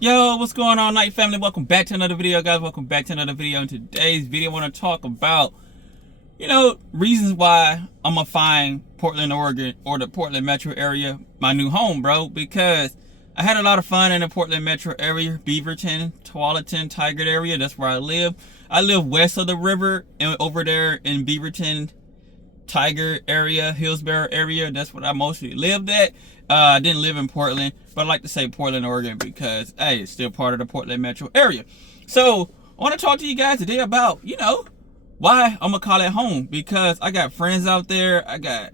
Yo, what's going on, Night Family? Welcome back to another video, guys. Welcome back to another video. In today's video, I want to talk about, reasons why I'm gonna find Portland, Oregon, or the Portland metro area my new home, bro. Because I had a lot of fun in the Portland metro area, Beaverton, Tualatin, Tigard area. That's where I live. I live west of the river, and over there in Beaverton, Tigard area, Hillsborough area. That's what I mostly lived at. I didn't live in Portland, but I like to say Portland, Oregon because, hey, it's still part of the Portland metro area. So I want to talk to you guys today about, why I'm going to call it home. Because I got friends out there. I got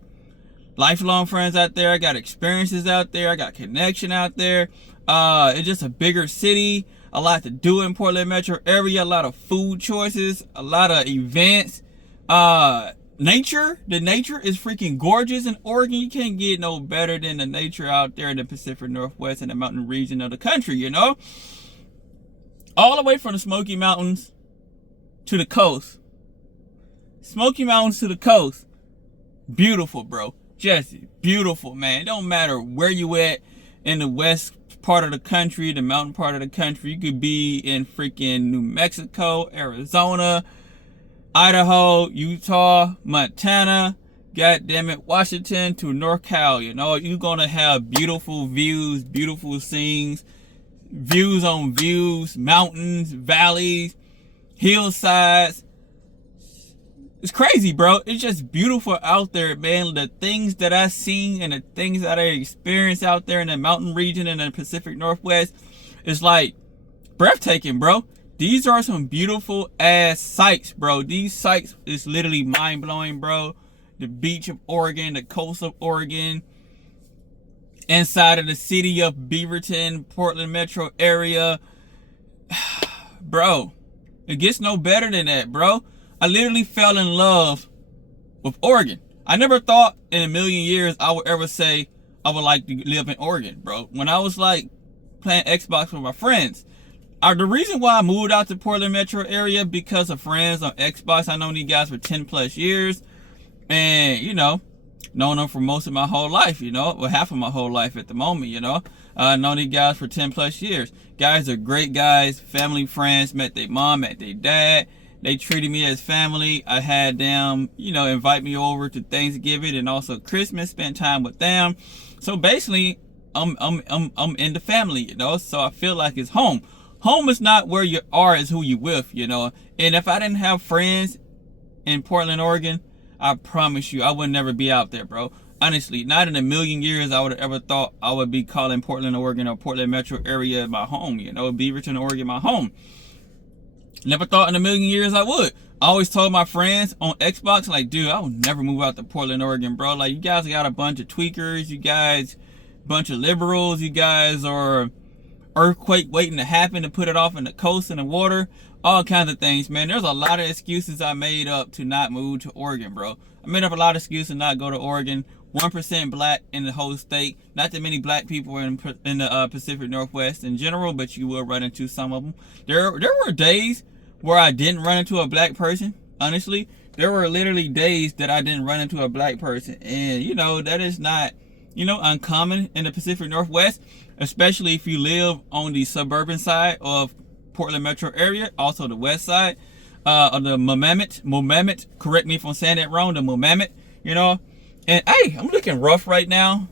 lifelong friends out there. I got experiences out there. I got connection out there. It's just a bigger city. A lot to do in Portland metro area. A lot of food choices. A lot of events. The nature is freaking gorgeous in Oregon. You can't get no better than the nature out there in the Pacific Northwest and the mountain region of the country, all the way from the Smoky Mountains to the coast. Smoky Mountains to the coast. Beautiful, bro. Just beautiful, man. It don't matter where you at in the west part of the country, the mountain part of the country. You could be in freaking New Mexico, Arizona, Idaho, Utah, Montana, goddammit, Washington to North Cal. You're gonna have beautiful views, beautiful scenes, views on views, mountains, valleys, hillsides. It's crazy, bro. It's just beautiful out there, man. The things that I've seen and the things that I experienced out there in the mountain region in the Pacific Northwest is like breathtaking, bro. These are some beautiful ass sights, bro. These sights is literally mind blowing, bro. The beach of Oregon, the coast of Oregon, inside of the city of Beaverton, Portland metro area. Bro, it gets no better than that, bro. I literally fell in love with Oregon. I never thought in a million years I would ever say I would like to live in Oregon, bro. When I was like playing Xbox with my friends, the reason why I moved out to Portland metro area because of friends on Xbox. I known these guys for 10 plus years, and known them for most of my whole life, well, half of my whole life at the moment, known these guys for 10 plus years. Guys are great guys, family friends, met their mom, met their dad. They treated me as family. I had them, invite me over to Thanksgiving and also Christmas, spend time with them. So basically, I'm in the family, so I feel like it's home. Home is not where you are, it's who you with, And if I didn't have friends in Portland, Oregon, I promise you, I would never be out there, bro. Honestly, not in a million years I would have ever thought I would be calling Portland, Oregon or Portland metro area my home, Beaverton, Oregon, my home. Never thought in a million years I would. I always told my friends on Xbox, like, dude, I would never move out to Portland, Oregon, bro. Like, you guys got a bunch of tweakers, you guys, bunch of liberals, you guys are earthquake waiting to happen to put it off in the coast and the water, all kinds of things, man. There's a lot of excuses I made up to not move to Oregon, bro. I made up a lot of excuses to not go to Oregon. 1% black in the whole state. Not that many black people in the Pacific Northwest in general, but you will run into some of them. There were days where I didn't run into a black person. Honestly, there were literally days that I didn't run into a black person, and that is not uncommon in the Pacific Northwest, especially if you live on the suburban side of Portland metro area, also the west side of the Willamette. Correct me if I'm saying that wrong. The Willamette, And hey, I'm looking rough right now.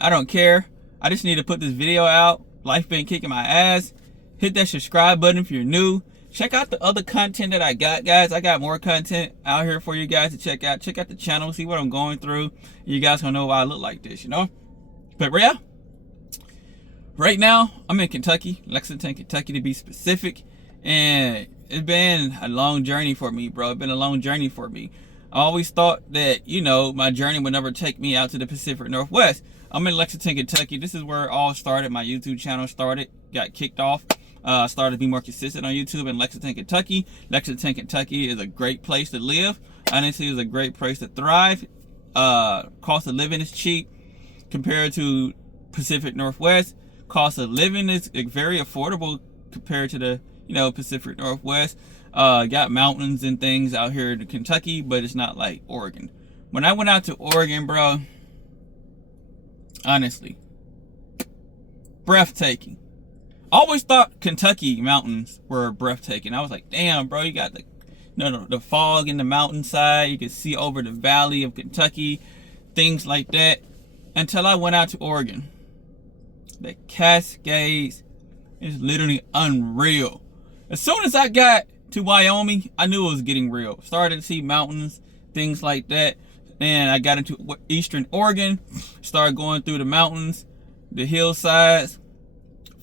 I don't care. I just need to put this video out. Life been kicking my ass. Hit that subscribe button if you're new. Check out the other content that I got, guys. I got more content out here for you guys to check out. Check out the channel, see what I'm going through. You guys gonna know why I look like this, But yeah, right now I'm in Kentucky, Lexington, Kentucky to be specific, and it's been a long journey for me, bro. It's been a long journey for me. I always thought that my journey would never take me out to the Pacific Northwest. I'm in Lexington, Kentucky. This is where it all started. My YouTube channel started, got kicked off. Started to be more consistent on YouTube in Lexington, Kentucky. Lexington, Kentucky is a great place to live. Honestly, it's a great place to thrive. Cost of living is cheap compared to Pacific Northwest. Cost of living is very affordable compared to the Pacific Northwest. Got mountains and things out here in Kentucky, but it's not like Oregon. When I went out to Oregon, bro, honestly, breathtaking. always thought Kentucky mountains were breathtaking. I was like, damn, bro, you got the fog in the mountainside. You can see over the valley of Kentucky, things like that. Until I went out to Oregon. The Cascades is literally unreal. As soon as I got to Wyoming, I knew it was getting real. Started to see mountains, things like that. And I got into eastern Oregon, started going through the mountains, the hillsides,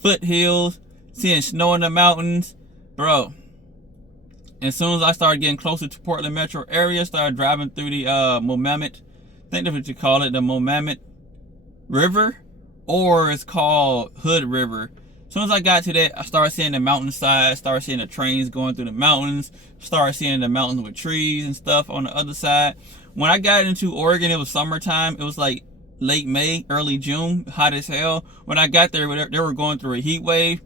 foothills, seeing snow in the mountains. Bro, as soon as I started getting closer to Portland metro area, started driving through the Willamette, I think that's what you call it, the Willamette River, or it's called Hood River. As soon as I got to that, I started seeing the mountainside, started seeing the trains going through the mountains, started seeing the mountains with trees and stuff on the other side. When I got into Oregon, it was summertime. It was like late May, early June, hot as hell. When I got there, they were going through a heat wave.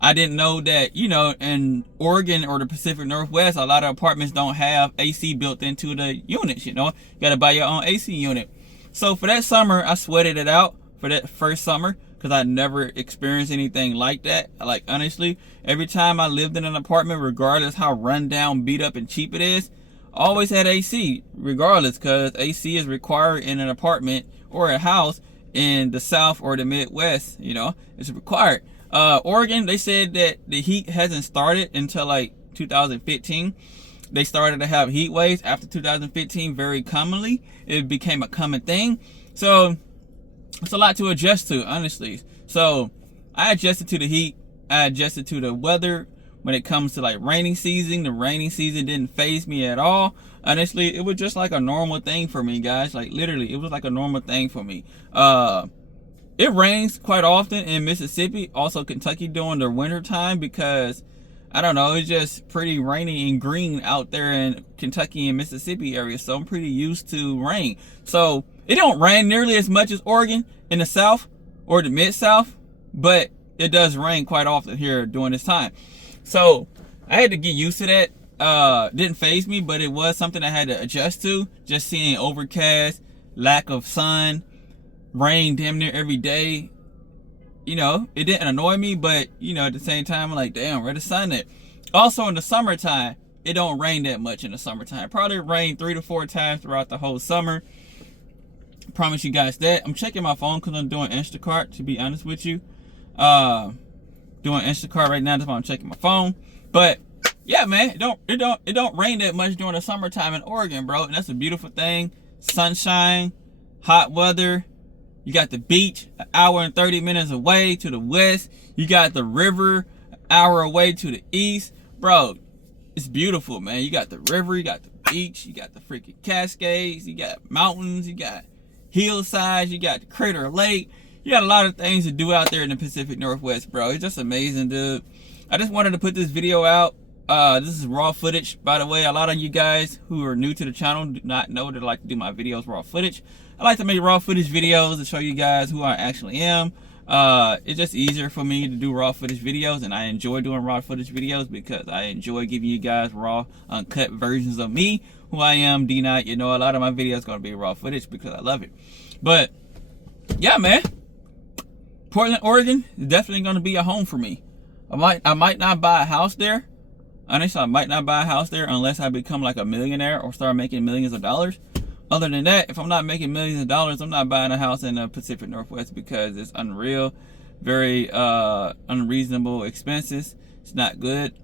I didn't know that, you know, in Oregon or the Pacific Northwest, a lot of apartments don't have AC built into the units, you know. You got to buy your own AC unit. So for that summer, I sweated it out for that first summer because I never experienced anything like that. Like, honestly, every time I lived in an apartment, regardless how run down, beat up, and cheap it is, I always had AC, regardless, because AC is required in an apartment or a house in the South or the Midwest, you know. It's required. Oregon, they said that the heat hasn't started until like 2015. They started to have heat waves after 2015 very commonly. It became a common thing. So it's a lot to adjust to, honestly. So I adjusted to the heat. I adjusted to the weather. When it comes to like rainy season, the rainy season didn't faze me at all. Honestly, it was just like a normal thing for me, guys. Like, literally, it was like a normal thing for me. It rains quite often in Mississippi, also Kentucky during the winter time because, I don't know, it's just pretty rainy and green out there in Kentucky and Mississippi area. So I'm pretty used to rain. So it don't rain nearly as much as Oregon in the South or the Mid-South, but it does rain quite often here during this time. So I had to get used to that. Didn't faze me, but it was something I had to adjust to. Just seeing overcast, lack of sun, rain damn near every day. You know, it didn't annoy me, but, you know, at the same time, I'm like, damn, where the sun at? Also in the summertime, it don't rain that much in the summertime. Probably rain 3 to 4 times throughout the whole summer. Promise you guys that. I'm checking my phone because I'm doing Instacart, to be honest with you. Doing Instacart right now, that's why I'm checking my phone. But yeah, man, it don't rain that much during the summertime in Oregon, bro. And that's a beautiful thing. Sunshine, hot weather. You got the beach an hour and 30 minutes away to the west. You got the river an hour away to the east. Bro, it's beautiful, man. You got the river, you got the beach, you got the freaking Cascades, you got mountains, you got hillsides, you got the Crater Lake. You got a lot of things to do out there in the Pacific Northwest, bro. It's just amazing, dude. I just wanted to put this video out. This is raw footage, by the way. A lot of you guys who are new to the channel do not know that I like to do my videos raw footage. I like to make raw footage videos to show you guys who I actually am. It's just easier for me to do raw footage videos, and I enjoy doing raw footage videos because I enjoy giving you guys raw, uncut versions of me, who I am, D-Night. You know, a lot of my videos going to be raw footage because I love it. But yeah, man. Portland, Oregon is definitely going to be a home for me. I might not buy a house there. Honestly, I might not buy a house there unless I become like a millionaire or start making millions of dollars. Other than that, if I'm not making millions of dollars, I'm not buying a house in the Pacific Northwest because it's unreal, very unreasonable expenses. It's not good.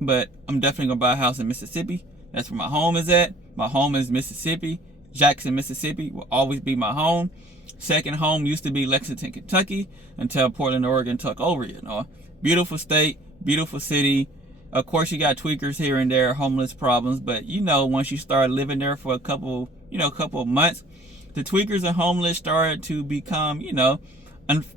But I'm definitely going to buy a house in Mississippi. That's where my home is at. My home is Mississippi. Jackson, Mississippi will always be my home. Second home used to be Lexington, Kentucky, until Portland, Oregon took over, you know. Beautiful state, beautiful city. Of course, you got tweakers here and there, homeless problems, but you know, once you start living there for a couple of months, the tweakers and homeless start to become, you know,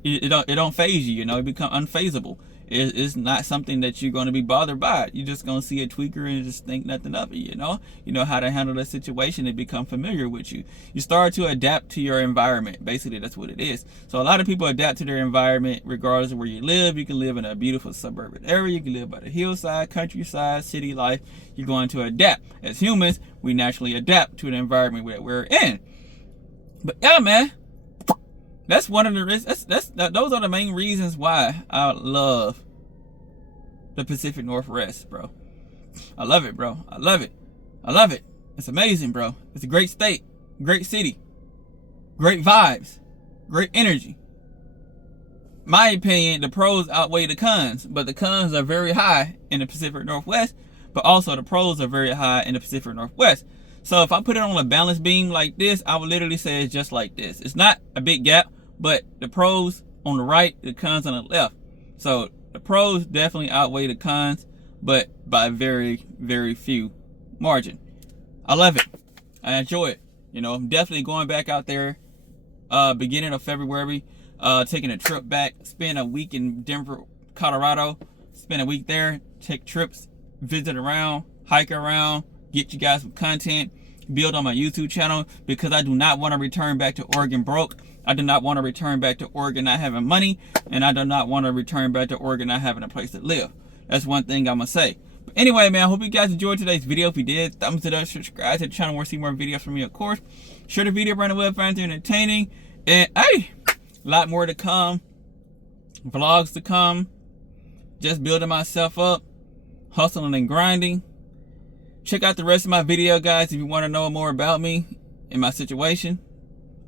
it don't faze you, you know, it become unfazable. It's not something that you're going to be bothered by. You're just going to see a tweaker and just think nothing of it, you know? You know how to handle the situation and become familiar with you. You start to adapt to your environment. Basically, that's what it is. So a lot of people adapt to their environment regardless of where you live. You can live in a beautiful suburban area. You can live by the hillside, countryside, city life. You're going to adapt. As humans, we naturally adapt to the environment that we're in. But yeah, man. That's one of the those are the main reasons why I love the Pacific Northwest, bro. I love it, bro. I love it. I love it. It's amazing, bro. It's a great state, great city, great vibes, great energy. My opinion, the pros outweigh the cons, but the cons are very high in the Pacific Northwest, but also the pros are very high in the Pacific Northwest. So if I put it on a balance beam like this, I would literally say it's just like this. It's not a big gap, but the pros on the right, the cons on the left. So the pros definitely outweigh the cons, but by a very, very few margin. I love it. I enjoy it. You know, I'm definitely going back out there beginning of February, taking a trip back, spend a week in Denver, Colorado, spend a week there, take trips, visit around, hike around, get you guys some content, build on my YouTube channel, because I do not want to return back to Oregon broke. I do not want to return back to Oregon not having money, and I do not want to return back to Oregon not having a place to live. That's one thing I'm going to say. But anyway, man, I hope you guys enjoyed today's video. If you did, thumbs it up, subscribe to the channel, want to see more videos from me, of course. Share the video around the web, find it entertaining. And, hey, a lot more to come. Vlogs to come. Just building myself up. Hustling and grinding. Check out the rest of my video, guys, if you want to know more about me and my situation.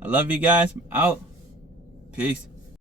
I love you guys. I'm out. Peace.